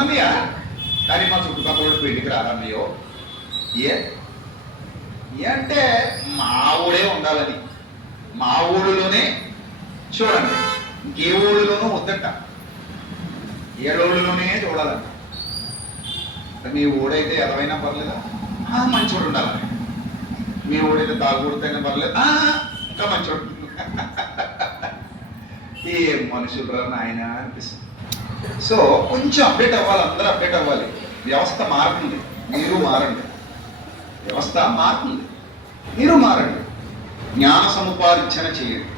అన్నయ్య కానీ మా చుట్టుపక్కల పెళ్లికి రారన్నయ్యో. ఏ అంటే మా ఊడే ఉండాలని, మా ఊళ్ళోనే చూడండి, ఇంకే ఊళ్ళోనూ వద్దంట, ఏడోళ్ళలోనే చూడాలంట. మీ ఊడైతే ఎదవైనా పర్లేదా, మంచోడు ఉండాలని. మీ ఊడైతే తాగుడితేనే పర్లేదు, ఇంకా మంచోడు. ఏ మనుషులు నాయన అనిపిస్తుంది. సో కొంచెం అప్డేట్ అవ్వాలి, అందరూ అప్డేట్ అవ్వాలి. వ్యవస్థ మారుతుంది, మీరు మారండి. వ్యవస్థ మారుతుంది, మీరు మారండి. జ్ఞాన సముపార్జన చేయండి,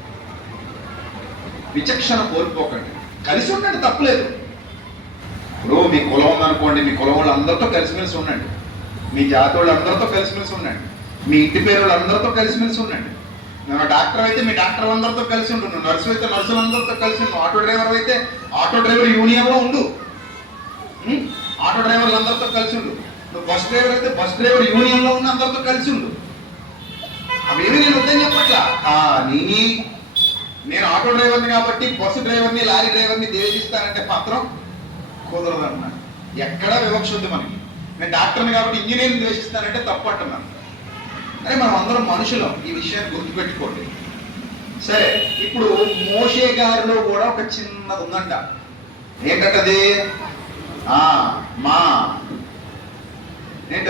విచక్షణ కోల్పోకండి, కలిసి ఉండండి, తప్పులేదు. ఇప్పుడు మీ కులం ఉందనుకోండి, మీ కులం వాళ్ళందరితో కలిసిమెలిసి ఉండండి, మీ జాతి వాళ్ళందరితో కలిసిమెలిసి ఉండండి, మీ ఇంటి పేరు వాళ్ళందరితో కలిసిమెలిసి ఉండండి. డాక్టర్ అయితే మీ డాక్టర్ అందరితో కలిసి ఉండు, నర్సు అయితే నర్సులందరితో కలిసి ఉండు, ఆటో డ్రైవర్ అయితే ఆటో డ్రైవర్ యూనియన్లో ఉండు, ఆటో డ్రైవర్లందరితో కలిసి ఉండు. నువ్వు బస్ డ్రైవర్ అయితే బస్ డ్రైవర్ యూనియన్లో ఉన్న అందరితో కలిసి ఉండు. అవేమి నేను వద్దని చెప్పట్లా, కానీ నేను ఆటో డ్రైవర్ని కాబట్టి బస్సు డ్రైవర్ని లారీ డ్రైవర్ని ద్వేషిస్తానంటే మాత్రం కుదరదు అన్నా. ఎక్కడా వివక్ష ఉంది మనకి. నేను డాక్టర్ని కాబట్టి ఇంజనీరింగ్ ద్వేషిస్తానంటే తప్పు అంటున్నాను. అరే మనం అందరం మనుషులం, ఈ విషయాన్ని గుర్తుపెట్టుకోండి. సరే, ఇప్పుడు మోషే గారిలో కూడా ఒక చిన్నది ఉందంట. ఏంటంటది? మా